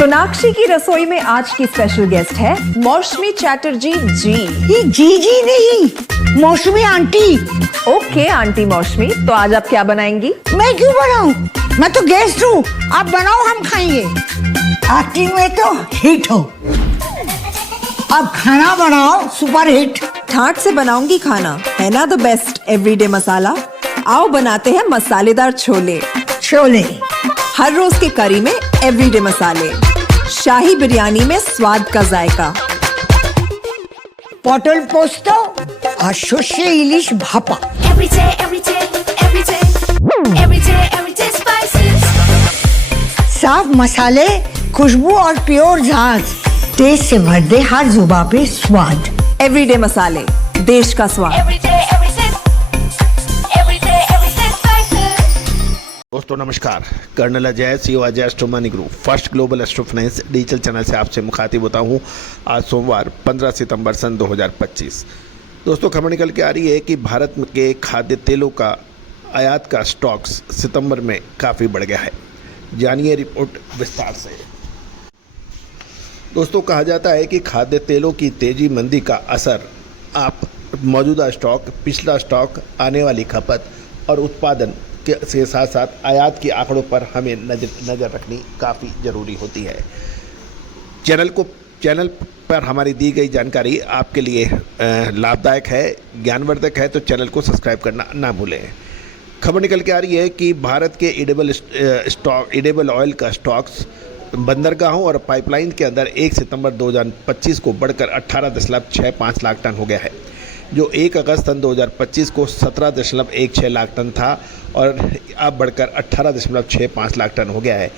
सोनाक्षी की रसोई में आज की स्पेशल गेस्ट है मौसमी चैटर्जी जी। ये जी नहीं, मौसमी आंटी। ओके आंटी मौसमी, तो आज आप क्या बनाएंगी? मैं क्यों बनाऊं? मैं तो गेस्ट हूँ, आप बनाओ हम खाएंगे। एक्टिंग में तो हिट हो, अब खाना बनाओ सुपर हिट। ठाट से बनाऊंगी खाना, है ना द बेस्ट एवरीडे मसाला। आओ बनाते हैं मसालेदार छोले। छोले हर रोज के करी में एवरीडे मसाले, शाही बिरयानी में स्वाद का जायका। পটল পোস্ত আর সর্ষে ইলিশ ভাপা। साफ मसाले, खुशबू और प्योर झांझ, टेस्ट से भर दे हर जुबान पे स्वाद। एवरीडे मसाले, देश का स्वाद। दोस्तों नमस्कार, colonel Ajay CEO Ajay astro money group first global astro finance digital channel से आपसे मुखातिब होता हूँ। आज सोमवार 15 सितंबर सन 2025। दोस्तों खबर निकल के आ रही है कि भारत के खाद्य तेलों का आयात का स्टॉक्स सितंबर में काफ़ी बढ़ गया है। जानिए रिपोर्ट विस्तार से। दोस्तों कहा जाता है कि खाद्य तेलों की तेजी मंदी का असर आप मौजूदा स्टॉक, पिछला स्टॉक, आने वाली खपत और उत्पादन के साथ साथ आयात के आंकड़ों पर हमें नज़र रखनी काफ़ी ज़रूरी होती है। चैनल पर हमारी दी गई जानकारी आपके लिए लाभदायक है, ज्ञानवर्धक है, तो चैनल को सब्सक्राइब करना ना भूलें। खबर निकल के आ रही है कि भारत के एडिबल ऑयल का स्टॉक्स बंदरगाहों और पाइपलाइन के अंदर 1 सितंबर 2025 को बढ़कर 18.65 लाख टन हो गया है, जो 1 अगस्त सन 2025 को 17.16 लाख टन था और अब बढ़कर 18.65 लाख टन हो गया है।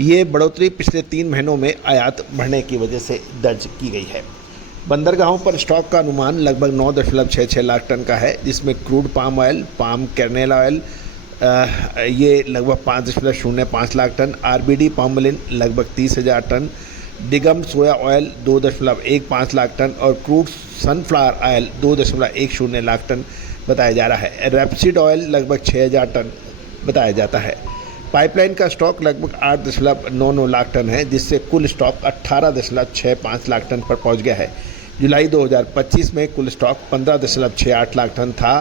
ये बढ़ोतरी पिछले 3 महीनों में आयात बढ़ने की वजह से दर्ज की गई है। बंदरगाहों पर स्टॉक का अनुमान लगभग 9.66 लाख टन का है, जिसमें crude palm oil, palm kernel oil ये लगभग 5.05 लाख टन, आरबीडी पामोलिन लगभग 30,000 ton, degum soya oil 2.15 lakh ton और crude sunflower oil 2.10 lakh ton बताया जा रहा है। रैपसीड ऑयल लगभग 6,000 टन बताया जाता है। पाइपलाइन का स्टॉक लगभग 8.99 लाख टन है, जिससे कुल स्टॉक 18.65 लाख टन पर पहुंच गया है। जुलाई 2025 में कुल स्टॉक 15.68 लाख टन था।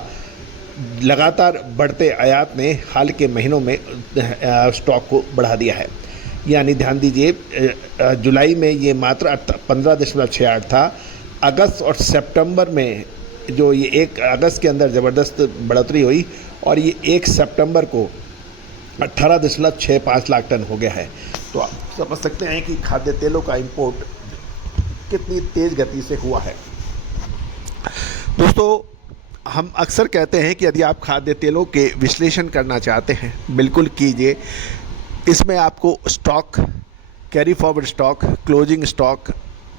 लगातार बढ़ते आयात ने हाल के महीनों में स्टॉक को बढ़ा दिया है। यानी ध्यान दीजिए, जुलाई में ये मात्र 15.68 था। अगस्त और सितंबर में जो ये 1 अगस्त के अंदर ज़बरदस्त बढ़ोतरी हुई और ये 1 सितंबर को 18.65 लाख टन हो गया है। तो आप समझ सकते हैं कि खाद्य तेलों का इंपोर्ट कितनी तेज़ गति से हुआ है। दोस्तों हम अक्सर कहते हैं कि यदि आप खाद्य तेलों के विश्लेषण करना चाहते हैं, बिल्कुल कीजिए। इसमें आपको stock, carry forward stock, closing stock,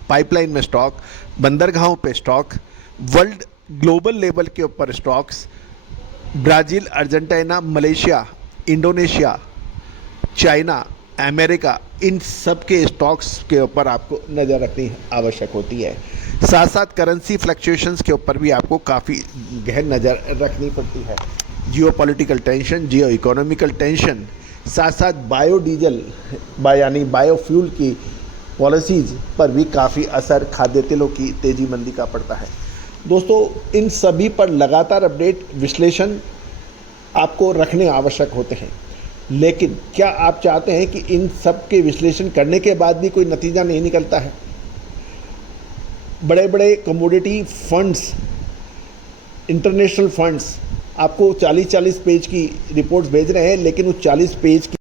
pipeline में स्टॉक, बंदरगाहों पे स्टॉक, वर्ल्ड ग्लोबल लेवल के ऊपर stocks, Brazil, Argentina, Malaysia, Indonesia, China, America, इन सब के स्टॉक्स के ऊपर आपको नज़र रखनी आवश्यक होती है। साथ साथ करेंसी फ्लक्चुएशंस के ऊपर भी आपको काफ़ी गहन नज़र रखनी पड़ती है। जियो पॉलिटिकल टेंशन, जियो इकोनॉमिकल टेंशन, साथ साथ बायोडीजल यानी बायोफ्यूल की पॉलिसीज़ पर भी काफ़ी असर खाद्य तेलों की तेज़ी मंदी का पड़ता है। दोस्तों इन सभी पर लगातार अपडेट, विश्लेषण आपको रखने आवश्यक होते हैं। लेकिन क्या आप चाहते हैं कि इन सब के विश्लेषण करने के बाद भी कोई नतीजा नहीं निकलता है? बड़े बड़े कमोडिटी फंड्स, इंटरनेशनल फंड्स आपको 40-40 पेज की रिपोर्ट्स भेज रहे हैं, लेकिन उस 40 पेज की